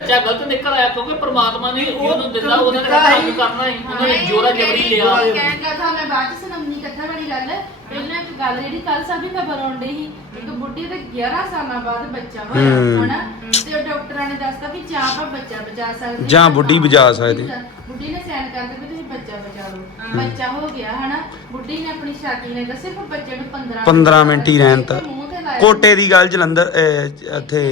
ਬੱਚਾ ਗਲਤ ਨਿਕਲ ਆਇਆ ਕਿਉਂਕਿ ਪ੍ਰਮਾਤਮਾ ਨੇ ਉਹ ਉਹਨੂੰ ਦਿੱਤਾ ਉਹਨਾਂ ਨੇ ਕੰਮ। ਕਰਨਾ ਹੀ ਉਹਨਾਂ ਨੇ ਜੋਰਾ ਜਬਰੀ ਲਿਆ ਕਹਿੰਦਾ ਥਾ ਮੈਂ ਬਾਅਦ ਚ ਸੁਣਮਨੀ ਕਥਾ ਵਾਲੀ ਗੱਲ ਪਹਿਲਾਂ ਇੱਕ ਗੱਲ ਜਿਹੜੀ ਕੱਲ ਸਾਡੀ ਖਬਰ ਆਉਣ ਡਈ ਸੀ ਇੱਕ ਬੁੱਢੀ ਦੇ 11 ਸਾਲਾਂ ਬਾਅਦ ਬੱਚਾ ਹੋਇਆ ਹੂੰ। ਹਨਾ ਤੇ ਉਹ ਡਾਕਟਰਾਂ ਨੇ ਦੱਸਤਾ ਵੀ ਜਾਂ ਆਪਾਂ ਬੱਚਾ ਬਚਾ ਸਕਦੇ ਜਾਂ ਬੁੱਢੀ ਬਚਾ ਸਕਦੀ। ਬੁੱਢੀ ਨੇ ਸੈਨ ਕਰ ਦਿੱਤੇ ਵੀ ਤੁਸੀਂ ਬੱਚਾ ਬਚਾ ਲਓ ਬੱਚਾ ਹੋ ਗਿਆ ਹਨਾ ਬੁੱਢੀ ਨੇ ਆਪਣੀ ਸ਼ਾਦੀ ਨੇ ਦੱਸੇ ਪਰ ਬੱਚੇ ਨੂੰ 15 15 ਮਿੰਟ ਹੀ ਰਹਿਣ ਤਾ ਮੂੰਹ ਤੇ ਲਾਇਆ। ਕੋਟੇ ਦੀ ਗੱਲ ਜਲੰਧਰ ਅਹ, ਇੱਥੇ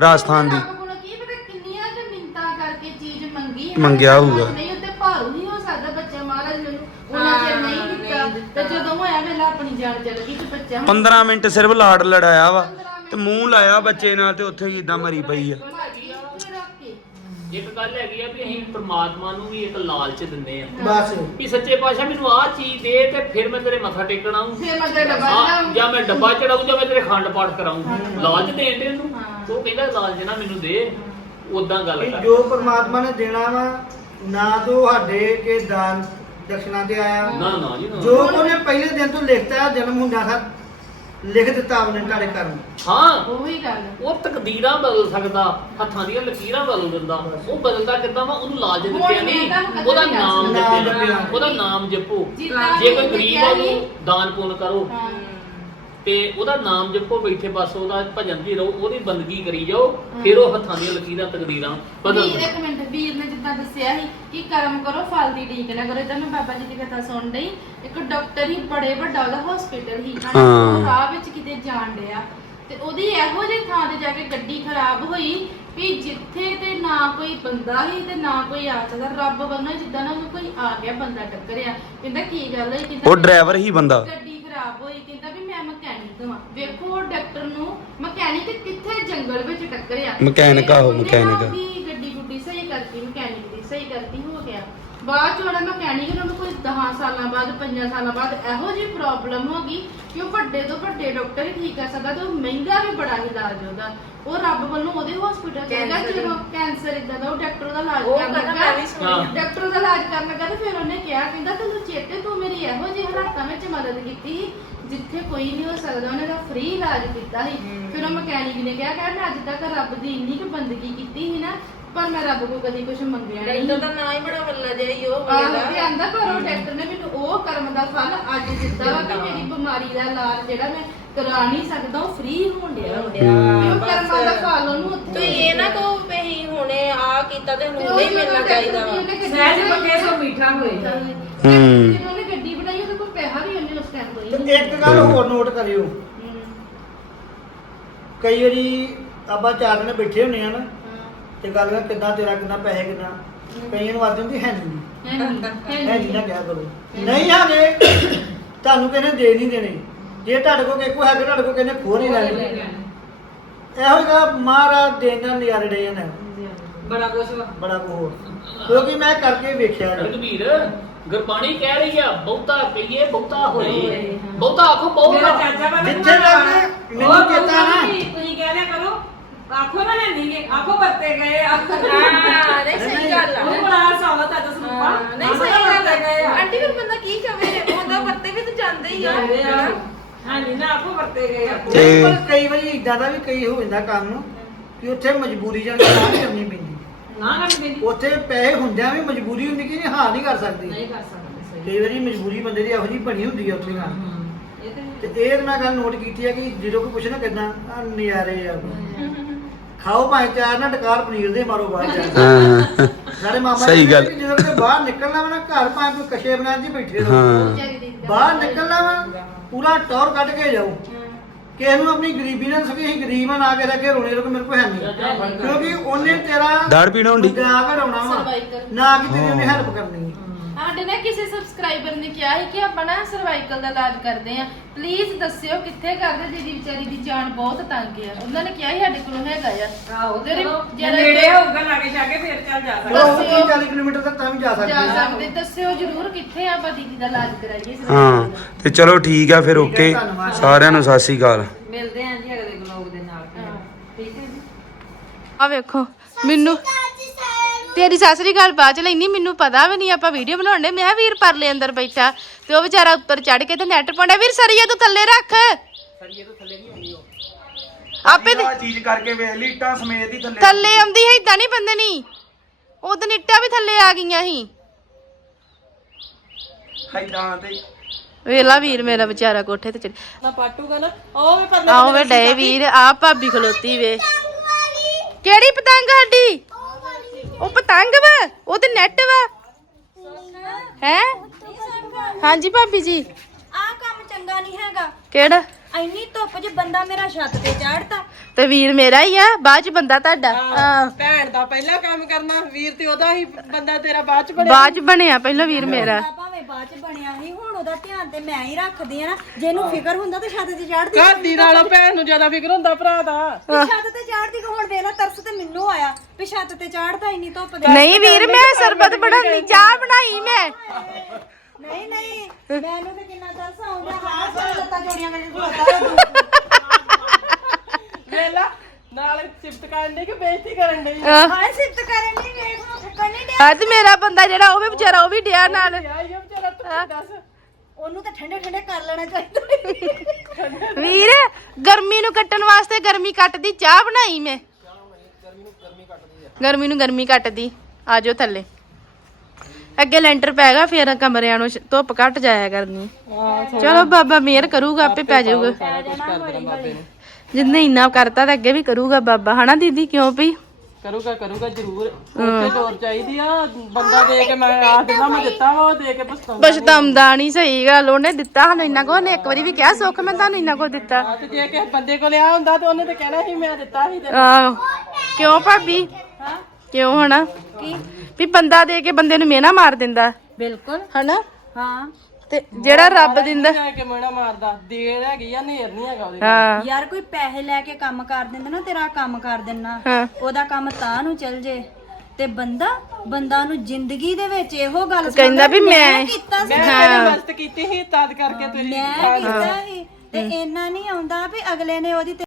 ਰਾਜਸਥਾਨ ਦੀ ਰੱਬ ਕੋਲੋਂ ਕੀ ਪਤਾ ਕਿੰਨੀਆਂ ਕੁ ਮਿੰਨਤਾਂ ਕਰਕੇ ਚੀਜ਼ ਮੰਗੀ ਹੈ। ਮੰਗਿਆ ਹੋਊਗਾ। ਨਹੀਂ ਉੱਤੇ ਭਾਰੂ ਨਹੀਂ ਹੋ ਸਕਦਾ ਬੱਚਾ ਮਹਾਰਾਜ ਮੈਨੂੰ ਉਹਨਾਂ ਚਿਰ ਨਹੀਂ ਦਿੱਤਾ ਤੇ ਜਦੋਂ ਹੋਇਆ ਵੇਲਾ ਆਪਣੀ ਜਾਨ ਚਲ ਗਈ ਤੇ ਬੱਚਾ ਹੁਣ 15 ਮਿੰਟ ਸਿਰਫ ਲਾੜ ਲੜਾਇਆ ਵਾ ਤੇ ਮੂੰਹ ਲਾਇਆ ਬੱਚੇ ਨਾਲ ਤੇ ਉੱਥੇ ਹੀ ਇਦਾਂ ਮਰੀ ਪਈ ਆ। ਭਾਜੀ ਸਕੂਲ ਰੱਖ ਕੇ ਇੱਕ ਗੱਲ ਹੈਗੀ ਆ ਵੀ ਅਸੀਂ ਪ੍ਰਮਾਤਮਾ ਨੂੰ ਵੀ ਇੱਕ ਲਾਲਚ ਦਿੰਦੇ ਆ। ਬਸ। ਵੀ ਸੱਚੇ ਪਾਤਸ਼ਾਹ ਮੈਨੂੰ ਆਹ ਚੀਜ਼ ਦੇ ਤੇ ਫਿਰ ਮੈਂ ਤੇਰੇ ਮੱਥਾ ਟੇਕਣ ਆਊਂ। ਫਿਰ ਮੈਂ ਤੇਰਾ ਡੱਬਾ ਹਾਂ। ਜਾਂ ਮੈਂ ਡੱਬਾ ਚੜਾਉਂ ਜਾਂ ਮੈਂ ਤੇਰੇ ਖੰਡ ਪਾਠ ਕਰਾਉਂ ਲਾਲਚ ਦੇਣ ਦੇ ਉਹਨੂੰ? ਹਾਂ। ਉਹ ਕਹਿੰਦਾ ਲਾਲਚ ਨਾ ਮੈਨੂੰ ਦੇ। ਉਦਾਂ ਗੱਲ ਕਰ। ਜੋ ਪਰਮਾਤਮਾ ਨੇ ਦੇਣਾ ਵਾ ਨਾ ਤੋਂ ਸਾਡੇ ਕੇ ਦਾਨ ਦਕਸ਼ਨਾ ਤੇ ਆਇਆ। ਨਾ ਨਾ ਜੀ ਨਾ। ਜੋ ਉਹਨੇ ਪਹਿਲੇ ਦਿਨ ਤੋਂ ਲਿਖਤਾ ਜਨਮ ਹੁੰਦਾ ਸਾ ਲਿਖ ਦਿੱਤਾ ਉਹਨੇ ਤੁਹਾਡੇ ਕਰਮ ਹਾਂ। ਉਹੀ ਗੱਲ ਉਹ ਤਕਦੀਰਾਂ ਬਦਲ ਸਕਦਾ ਹੱਥਾਂ ਦੀਆਂ ਲਕੀਰਾਂ ਬਦਲ ਦਿੰਦਾ। ਉਹ ਬਦਲਦਾ ਕਿੱਦਾਂ ਵਾ? ਉਹਨੂੰ ਲਾਲਚ ਹੁਣ ਦਿੱਤਿਆ ਨਹੀਂ। ਉਹਦਾ ਨਾਮ ਨਾਮ ਜਪਿਆ। ਉਹਦਾ ਨਾਮ ਜਪੋ। ਜੇ ਕੋਈ ਗਰੀਬ ਆ ਉਹਨੂੰ ਦਾਨ ਪੁੰਨ ਕਰੋ। ਹਾਂ। ਤੇ ਉਹਦਾ ਨਾਮ ਜਪੋ ਬੈਠੇ ਬਸ ਉਹਦਾ ਭਜਨ ਦੀ ਰਹੋ ਉਹਦੀ ਬੰਦਗੀ ਕਰੀ ਜਾਓ ਫਿਰ ਉਹ ਹੱਥਾਂ ਦੀਆਂ ਲਕੀਰਾਂ ਤਕਦੀਰਾਂ ਬਦਲ ਵੀਰ ਇੱਕ ਮਿੰਟ ਵੀਰ ਨੇ ਜਿੱਦਾਂ ਦੱਸਿਆ ਸੀ ਕਿ ਕਰਮ ਕਰੋ ਫਲ ਦੀ ਢੀਕ ਨਾ ਕਰੋ ਇਦਾਂ ਮੈਂ ਬਾਬਾ ਜੀ ਦੀ ਕਥਾ ਸੁਣ ਰਹੀ ਇੱਕ ਡਾਕਟਰ ਹੀ ਬੜੇ ਵੱਡਾ ਉਹਦਾ ਹਸਪੀਟਲ ਹੀ ਹਾਂ। ਉਹ ਰਾਹ ਵਿੱਚ ਕਿਤੇ ਜਾਣ ਡਿਆ। ਤੇ ਉਹਦੀ ਇਹੋ ਜਿਹੀ ਥਾਂ ਤੇ ਜਾ ਕੇ ਗੱਡੀ ਖਰਾਬ ਹੋਈ ਵੀ ਜਿੱਥੇ ਤੇ ਨਾ ਕੋਈ ਬੰਦਾ ਹੀ ਤੇ ਨਾ ਕੋਈ ਆ ਸਕਦਾ ਰੱਬ ਵੱਲੋਂ ਜਿੱਦਾਂ ਨਾ ਉਹਨੂੰ ਕੋਈ ਆ ਗਿਆ ਬੰਦਾ ਟੱਕਰਿਆ। ਕਹਿੰਦਾ ਕੀ ਗੱਲ ਹੋਈ? ਕਹਿੰਦਾ ਉਹ ਡਰਾਈਵਰ ਹੀ ਬੰਦਾ। ਗੱਡੀ ਖਰਾਬ ਹੋਈ ਕਹਿੰਦਾ ਵੀ ਹਾਂ। ਵੇਖੋ ਡਾਕਟਰ ਨੂੰ ਮਕੈਨਿਕ ਕਿੱਥੇ ਜੰਗਲ ਵਿੱਚ ਟੱਕਰਿਆ। ਉਹਨੇ। ਆਪਦੀ ਗੱਡੀ ਗੁੱਡੀ ਸਹੀ ਕਰਤੀ ਮਕੈਨਿਕ ਦੀ ਸਹੀ ਕਰਤੀ ਹੋ ਗਿਆ। ਬਾਅਦ ਚ ਉਹਦਾ ਮਕੈਨਿਕ ਨੂੰ ਕੋਈ 10 ਸਾਲਾਂ ਬਾਅਦ 5 ਸਾਲਾਂ ਬਾਅਦ ਇਹੋ ਜਿਹੀ ਪ੍ਰੋਬਲਮ ਹੋ ਗਈ ਕਿ ਉਹ ਵੱਡੇ ਤੋਂ ਵੱਡੇ ਡਾਕਟਰ ਹੀ ਠੀਕ ਕਰ ਸਕਦਾ ਤੇ ਉਹ ਮਹਿੰਗਾ ਵੀ ਬੜਾ ਇਲਾਜ ਉਹਦਾ। ਉਹ ਰੱਬ ਵੱਲੋਂ ਉਹਦੇ ਹਸਪੀਟਲ ਚੰਗਾ ਕੈਂਸਰ ਜਦੋਂ ਕੈਂਸਰ ਇਦਾਂ ਦਾ ਉਹ ਡਾਕਟਰ ਦਾ ਇਲਾਜ ਉਹ ਕਰਨ ਕਹਿੰਦਾ ਲੱਗਾ ਮੈਂ ਵੀ ਸੁਣੀ ਹਾਂ। ਡਾਕਟਰ ਦਾ ਇਲਾਜ ਕਰਨ ਲੱਗਾ ਤੇ ਫਿਰ ਉਹਨੇ ਕਿਹਾ ਕਹਿੰਦਾ ਤੈਨੂੰ ਚੇਤੇ ਤੂੰ ਮੇਰੀ ਇਹੋ ਜਿਹੇ ਹਾਲਾਤਾਂ ਵਿੱਚ ਮਦਦ ਕੀਤੀ ਸੀ, ਜਿੱਥੇ ਕੋਈ ਨਹੀਂ ਹੋ ਸਕਦਾ ਉਹਨੇ ਤਾਂ ਫ੍ਰੀ ਇਲਾਜ ਕੀਤਾ ਸੀ। ਫਿਰ ਉਹ ਮਕੈਨਿਕ ਨੇ ਕਿਹਾ ਕਿ ਮੈਂ ਅੱਜ ਤੱਕ ਰੱਬ ਦੀ ਇੰਨੀ ਕੁ ਬੰਦਗੀ ਕੀਤੀ ਸੀ ਨਾ ਪਰ ਮੈਂ ਰੱਬ ਕੋਲ ਕਦੀ ਕੁਝ ਮੰਗਿਆ ਨਹੀਂ ਡਾਕਟਰ ਦਾ ਨਾਂ ਹੀ ਬੜਾ ਵੱਲਾ ਜਿਹਾ ਹੀ ਉਹ ਆਹੋ ਵਾਲਾ ਤੇ ਆਂਦਾ ਪਰ ਉਹ ਡਾਕਟਰ ਨੇ ਮੈਨੂੰ ਉਹ ਕਰਮ ਦਾ ਫਲ ਅੱਜ ਦਿੱਤਾ ਵਾ ਕਿ ਮੇਰੀ ਬਿਮਾਰੀ ਦਾ ਇਲਾਜ ਜਿਹੜਾ ਮੈਂ ਕਰਾ ਨਹੀਂ ਸਕਦਾ ਉਹ ਫ੍ਰੀ ਹੋਣ ਡਿਆ ਵਾ। ਵੀ ਉਹ ਕਰਮਾਂ ਦਾ ਫਲ ਉਹਨੂੰ ਉੱਥੇ ਤੂੰ ਇਹ ਨਾ ਕਹੋ ਵੀ ਅਸੀਂ ਹੁਣੇ ਆ ਕੀਤਾ ਤੇ ਹੁਣ ਹੀ ਮਿਲਣਾ ਚਾਹੀਦਾ ਵਾ। ਸਹਿਜ ਪੱਕੇ ਸੋ ਮੀਠਾ ਹੋਏ। ਹੂੰ। ਜਦੋਂ ਉਹਨੇ ਗੱਡੀ ਬਣਾਈ ਉਹਦੇ ਕੋਲ ਪੈਸਾ ਵੀ ਉਹਨੇ ਉਸ ਟਾਈਮ ਕੋਈ ਤੇ ਇੱਕ ਗੱਲ ਹੋਰ ਨੋਟ ਕਰਿਓ। ਹੂੰ। ਕਈ ਵਾਰੀ ਆਪਾਂ ਚਾਰ ਜਣੇ ਬੈਠੇ ਹੁੰਦੇ ਆ ਨਾ। ਤੇ ਗੱਲ ਕਰ ਕਿੰਨਾ ਤੇਰਾ ਕਿੰਨਾ ਪੈਸੇ ਕਿੰਨਾ ਕਈਆਂ ਨੂੰ ਆਦਤ ਹੁੰਦੀ ਹੈ ਨਹੀਂ ਹੈ ਨਹੀਂ, ਨਾ ਕਿਹਾ ਕਰੋ। ਨਹੀਂ ਹਾਲੇ ਤੁਹਾਨੂੰ ਕਹਿੰਦੇ ਦੇ ਨਹੀਂ ਦੇਣੇ। ਜੇ ਤੁਹਾਡੇ ਕੋਲ ਕੋਈ ਹੈਗਾ ਤੁਹਾਡੇ ਕੋਲ ਕਹਿੰਦੇ ਖੋ ਨਹੀਂ ਲੈਣੇ। ਇਹੋ ਜਿਹਾ ਮਹਾਰਾਜ ਦੇਣ ਦਾ ਨਜ਼ਾਰੇ ਡੇ ਨੇ ਬੜਾ ਕੁਛ ਵਾ। ਬੜਾ ਕੋ ਹੋਰ। ਕਿਉਂਕਿ ਮੈਂ ਕਰਕੇ ਵੇਖਿਆ ਜੀ ਰਘਬੀਰ ਗੁਰਬਾਣੀ ਕਹਿ ਰਹੀ ਆ ਬਹੁਤਾ ਕਹੀਏ ਬਹੁਤਾ ਹੋਏ। ਬਹੁਤਾ ਆਖੋ ਮੇਰਾ ਬਹੁਤ ਚਾਚਾ ਵਾ ਜਿੱਥੇ ਤੱਕ ਮੈਨੂੰ ਚੇਤਾ ਨਾ। ਤੁਸੀਂ ਕਹਿ ਲਿਆ ਕਰੋ। ਆਖੋ ਨਾ ਹੈ ਨਹੀਂਗੇ ਆਖੋ ਵਰਤੇ ਗਏ ਆ। ਹਾਂ ਨਹੀਂ ਸਹੀ ਗੱਲ ਆ। ਉਹ ਬੜਾ ਸਾਵਾ ਤਾਂ ਸਰੂਪਾ ਹਾਂ, ਨਹੀਂ ਸਹੀ ਗੱਲ ਆ। ਆਂਟੀ ਫਿਰ ਬੰਦਾ ਕੀ ਕਵੇ? ਉਹਦਾ ਵਰਤੇ ਵੀ ਤਾਂ ਜਾਂਦੇ ਹੀ ਆ। ਹਨਾ? ਹਾਂ ਨਹੀਂ ਨਾ ਆਖੋ ਵਰਤੇ ਗਏ ਆ। ਤੇ- ਨਹੀਂ, ਪਰ ਕਈ ਵਾਰੀ ਇਦਾਂ ਦਾ ਵੀ ਕਈ ਹੋ ਜਾਂਦਾ ਕੰਮ ਕਿ ਉੱਥੇ ਮਜਬੂਰੀ ਜਾਂ ਨਾ ਕਰਨੀ ਪੈਂਦੀ। ਨਾ ਕਰਨੀ ਪੈਂਦੀ। ਉੱਥੇ ਪੈਸੇ ਹੁੰਦਿਆਂ ਵੀ ਮਜਬੂਰੀ ਹੁੰਦੀ ਕਿ ਨਹੀਂ ਹਾਂ ਨਹੀਂ ਕਰ ਸਕਦੀ। ਨਹੀਂ ਕਰ ਸਕਦੇ ਸਹੀ। ਕਈ ਵਾਰੀ ਮਜਬੂਰੀ ਬੰਦੇ ਦੀ ਇਹੋ ਜਿਹੀ ਬਣੀ ਹੁੰਦੀ ਹੈ ਉੱਥੇ ਹਮ, ਇਹ ਤੇ ਤੇ ਇਹ ਤਾਂ ਮੈਂ ਗੱਲ ਨੋਟ ਕੀਤੀ ਹੈ ਕਿ ਜਦੋਂ ਕੋਈ ਪੁੱਛਣਾ ਕਿਦਾਂ ਆ ਨਜ਼ਾਰੇ ਆ। ਖਾਓ ਭਾਵੇਂ ਚਾਰ ਨਾ ਟਕਾਰ ਪਨੀਰ ਦੇ ਮਾਰੋ ਬਾਹਰ ਜਾ। ਹਾਂ ਸਾਡੇ ਮਾਮਾ ਸਹੀ ਕਹਿੰਦੇ ਜਦੋਂ ਕਿਤੇ ਬਾਹਰ ਨਿਕਲਣਾ ਵਾ ਨਾ ਘਰ ਭਾਵੇਂ ਕੋਈ ਕਸ਼ੇ ਬਣਾ ਜੀ ਬੈਠੇ ਰਹੋ ਹਾਂ। ਬਾਹਰ ਨਿਕਲਣਾ ਵਾ ਪੂਰਾ ਟੌਰ ਕੱਢ ਕੇ ਜਾਓ। ਕਿਸੇ ਨੂੰ ਆਪਣੀ ਗਰੀਬੀ ਨਾਲ ਸਕੀ ਅਸੀਂ ਗਰੀਬ ਆ ਨਾ ਕੇ ਰੱਖੇ ਰੋਣੇ ਰੋ ਮੇਰੇ ਕੋਲ ਹੈ ਨਹੀਂ ਕਿਉਂਕਿ ਉਹਨੇ ਤੇਰਾ ਦਾੜ ਪੀੜ ਘੜਾਉਣਾ ਵਾ। ਨਾ ਕਿ ਤੇਰੀ ਉਹਨੇ ਹੈਲਪ ਕਰਨੀ ਸਾਡੇ ਨਾ ਕਿਸੇ ਸਬਸਕ੍ਰਾਈਬਰ ਨੇ ਕਿਹਾ ਸੀ ਕਿ ਆਪਾਂ ਨਾ ਸਰਵਾਈਕਲ ਦਾ ਇਲਾਜ ਕਰਦੇ ਆ ਪਲੀਜ਼ ਦੱਸਿਓ ਕਿੱਥੇ ਕਰਦੇ ਦੀਦੀ ਵਿਚਾਰੀ ਦੀ ਜਾਨ ਬਹੁਤ ਤੰਗ ਆ। ਉਹਨਾਂ ਨੇ ਕਿਹਾ ਸੀ ਸਾਡੇ ਕੋਲ ਹੈਗਾ ਆ। ਆਹੋ ਜਿਹੜੇ- ਨੇੜੇ ਹੋਊਗਾ ਲਾਗੇ ਜਾ ਕੇ ਫਿਰ ਚੱਲ ਜਾ ਸਕਦਾ ਦੱਸਿਓ। 40 ਕਿਲੋਮੀਟਰ ਤੱਕ ਤਾਂ ਵੀ ਜਾ ਸਕਦੇ ਜਾ ਆ। ਸਕਦੇ ਦੱਸਿਓ ਜਰੂਰ ਕਿੱਥੇ ਆਪਾਂ ਦੀਦੀ ਦਾ ਇਲਾਜ ਕਰਾਈਏ। ਹਾਂ। ਤੇ ਚਲੋ ਠੀਕ ਆ ਫਿਰ ਓਕੇ ਸਾਰਿਆਂ ਨੂੰ ਸਤਿ ਸ਼੍ਰੀ ਅਕਾਲ। ਮਿਲਦੇ ਆਂ ਜੀ ਅਗਲੇ ਬਲੌਗ ਦੇ ਨਾਲ ਹਾਂ। ਠੀਕ ਹੈ ਜੀ। ਆ ਵੇਖੋ ਮੈਨੂੰ ਤੇਰੀ ਸਾਸਰੀ ਗੱਲ ਬਾਅਦ ਚ ਲੈਣੀ ਮੈਨੂੰ ਪਤਾ ਵੀ ਨਹੀਂ ਆਪਾਂ ਵੀਡੀਓ ਬਣਾਉਣੇ ਮੈਂ ਕਿਹਾ ਵੀਰ ਪਰਲੇ ਅੰਦਰ ਬੈਠਾ ਤੇ ਉਹ ਵਿਚਾਰਾ ਉੱਤਰ ਚੜ ਕੇ ਤੇ ਨੈਟ ਪਾਉਂਦਾ ਵੀਰ ਸਰੀਏ ਤੂੰ ਥੱਲੇ ਰੱਖ। ਸਰੀਏ ਤੋਂ ਥੱਲੇ ਨਹੀਂ ਆਉਂਦੀ ਉਹ। ਆਪੇ ਤੇ ਆਹ ਚੀਜ਼ ਕਰਕੇ ਵੇਖ ਲਈ ਇੱਟਾਂ ਸਮੇਤ ਹੀ ਥੱਲੇ ਥੱਲੇ ਆਉਂਦੀ ਹੈ ਇਦਾਂ ਨਹੀਂ ਬੰਦੇ ਨਹੀਂ ਉਦੋਂ ਇੱਟਾਂ ਵੀ ਥੱਲੇ ਆ ਗਈਆਂ ਸੀ। ਇਦਾਂ ਤੇ। ਵੇਲਾ ਵੀਰ ਮੇਰਾ ਵਿਚਾਰਾ ਕੋਠੇ ਤੇ ਚੜ ਨਾ ਪਾਟੂਗਾ ਨਾ ਉਹ ਵੀ ਪਰ ਆਓ ਵੇ ਡਏ ਵੀਰ ਆ ਭਾਬੀ ਖਲੋਤੀ ਵੇ। ਕਿਹੜੀ ਪਤੰਗ ਸਾਡੀ? ਉਹ ਪਤੰਗ ਵਾ ਉਹ ਤੇ ਨੈਟ ਵਾ। ਹੈ? ਹਾਂਜੀ ਭਾਬੀ ਜੀ। ਆ ਕੰਮ ਚੰਗਾ ਨਹੀਂ ਹੈਗਾ। ਕਿਹੜਾ? ਐਨੀ ਧੁੱਪ 'ਚ ਬੰਦਾ ਮੇਰਾ ਛੱਤ ਤੇ ਚਾੜਤਾ ਤੇ ਵੀਰ ਮੇਰਾ ਹੀ ਆ ਬਾਅਦ ਚ ਬੰਦਾ ਤੁਹਾਡਾ। ਹਾਂ ਭੈਣ ਦਾ ਪਹਿਲਾ ਕੰਮ ਕਰਨਾ ਵੀਰ ਤੇ ਉਹਦਾ ਹੀ ਬੰਦਾ ਤੇਰਾ ਬਾਅਦ ਚ ਬਣਿਆ। ਬਾਅਦ ਚ ਬਣਿਆ ਪਹਿਲਾਂ ਵੀਰ ਮੇਰਾ। ਭਾਵੇਂ ਬਾਅਦ 'ਚ ਬਣਿਆ ਸੀ ਹੁਣ ਉਹਦਾ ਧਿਆਨ ਤੇ ਮੈਂ ਹੀ ਰੱਖਦੀ ਆ ਨਾ ਜੇ ਇਹਨੂੰ ਫਿਕਰ ਹੁੰਦਾ ਤੇ ਛੱਤ ਤੇ ਚਾੜਦੀ ਘਰ ਦੀ ਨਾਲੋਂ ਭੈਣ ਨੂੰ ਜ਼ਿਆਦਾ ਫਿਕਰ ਹੁੰਦਾ ਭਰਾ ਦਾ। ਛੱਤ ਤੇ ਚਾੜਦੀ ਕੋ ਹੁਣ ਤਰਸ ਤੇ ਮੈਨੂੰ ਆਇਆ ਵੀ ਛੱਤ ਤੇ ਚਾੜਦਾ ਇੰਨੀ ਧੁੱਪ ਦੇ ਨਹੀਂ ਵੀਰ ਮੈਂ ਸਰਬਤ ਬਣਾਉਣੀ ਚਾਹ ਬਣਾਈ ਮੈਂ। ਨਹੀਂ ਨਹੀਂ। ਮੈਨੂੰ ਤੇ ਕਿੰਨਾ ਤਰਸ ਆਉਂਦਾ। ਹਾਂ ਸਾਰੇ ਲੱਤਾਂ ਜੋੜੀਆਂ ਮੇਰੇ ਖਲੋਤਾ ਵੇਲਾ ਨਾਲ ਸਿਫਤ ਕਰਨ ਦੀ ਕਿ ਬੇਇੱਜ਼ਤੀ ਕਰਨ ਦੀ ਆਹ, ਹਾਏ ਸਿਫਤ ਕਰਨ ਨਹੀਂ ਵੇਖ ਨੂੰ ਫੱਕਣ ਨਹੀਂ ਡਿਆ। ਆ ਤੇ ਮੇਰਾ ਬੰਦਾ ਜਿਹੜਾ ਉਹ ਵੀ ਵਿਚਾਰਾ ਉਹ ਵੀ ਡਿਆ ਨਾਲ। ਆਈ ਆ ਵਿਚਾਰਾ ਤੂੰ ਦੱਸ। ਉਹਨੂੰ ਤਾਂ ਠੰਡੇ ਠੰਡੇ ਕਰ ਲੈਣਾ ਚਾਹੀਦਾ ਵੀਰ ਗਰਮੀ ਨੂੰ ਕੱਟਣ ਵਾਸਤੇ ਗਰਮੀ ਕੱਟਦੀ ਚਾਹ ਬਣਾਈ ਮੈਂ। ਗਰਮੀ ਨੂੰ ਗਰਮੀ ਕੱਟਦੀ ਆਜੋ ਥੱਲੇ। ਅੱਗੇ ਲੈਂਟਰ ਪੈਗਾ ਫਿਰ ਕਮਰਿਆਂ ਨੂੰ ਸ਼- ਧੁੱਪ ਘਟ ਜਾਇਆ ਕਰਨੀ। ਚਲੋ ਬਾਬਾ ਮਿਹਰ ਕਰੂਗਾ ਆਪੇ ਪੈ ਜਾਊਗਾ। ਜਿੰਨੇ ਇੰਨਾ ਕਰਤਾ ਤਾਂ ਅੱਗੇ ਵੀ ਕਰੂਗਾ ਬਾਬਾ ਹਨਾ ਦੀਦੀ ਕਿਉਂ ਵੀ ਕਰੂਗਾ ਕਰੂਗਾ ਜ਼ਰੂਰ। ਉੱਥੇ ਜ਼ੋਰ ਚਾਹੀਦੀ ਆ ਬੰਦਾ ਦੇ ਕੇ ਮੈਂ ਆ ਦਿੰਦਾ ਮੈਂ ਦਿੱਤਾ ਵਾ ਉਹ ਦੇ ਕੇ ਪਛਤਾਉਂਦਾ ਪਛਤਾਉਂਦਾ ਨਹੀਂ ਸਹੀ ਗੱਲ ਉਹਨੇ ਦਿੱਤਾ ਸਾਨੂੰ ਇੰਨਾ ਕੋ ਉਹਨੇ ਇੱਕ ਵਾਰੀ ਵੀ ਕਿਹਾ ਸੁੱਖ ਮੈਂ ਤੁਹਾਨੂੰ ਇੰਨਾ ਕੋ ਦਿੱਤਾ। ਆ ਤੇ ਜੇ ਕਿਸੇ ਬੰਦੇ ਕੋਲ ਆ ਹੁੰਦਾ ਤੇ ਉਹਨੇ ਤੇ ਕਹਿਣਾ ਸੀ ਮੈਂ ਦਿੱਤਾ ਸੀ ਤੇ ਆਹ। ਕਿਉਂ ਭਾਬੀ? ਕਿਉਂ ਹਨਾ? ਕੀ? ਵੀ ਬੰਦਾ ਦੇ ਕੇ ਬੰਦੇ ਨੂੰ ਮਿਹਣਾ ਮਾਰ ਦਿੰਦਾ। ਬਿਲਕੁਲ। ਹਨਾ? ਹਾਂ। ਤੇ ਜਿਹੜਾ ਰੱਬ ਦਿੰਦਾ। ਲੈ ਕੇ ਮੇਣਾ ਮਾਰਦਾ। ਦੇਰ ਹੈਗੀ ਆ ਨੇਰ ਨਹੀਂ ਹੈਗਾ ਉਹਦੇ ਹਾਂ। ਯਾਰ ਕੋਈ ਪੈਸੇ ਲੈ ਕੇ ਕੰਮ ਕਰ ਦਿੰਦਾ ਨਾ ਤੇਰਾ ਕੰਮ ਕਰ ਦਿੰਨਾ ਹਾਂ। ਉਹਦਾ ਕੰਮ ਤਾਂ ਨੂੰ ਚੱਲ ਜੇ। ਤੇ ਬੰਦਾ ਬੰਦਾ ਨੂੰ ਜ਼ਿੰਦਗੀ ਦੇ ਵਿੱਚ ਇਹੋ ਗੱਲ ਕਹਿੰਦਾ ਵੀ ਸੁਣਾਉਂਦਾ, ਮੈਂ- ਕੀਤਾ ਸੀ। ਮੈਂ ਤੇਰੀ ਮਦਦ ਕੀਤੀ ਸੀ ਤਦ ਕਰਕੇ ਤੇਰੀ ਮੈਂ ਕੀਤਾ ਸੀ। ਤੇ ਇੰਨਾ ਨਹੀਂ ਆਉਂਦਾ ਵੀ ਅਗਲੇ ਨੇ ਉਹਦੀ ਤੇ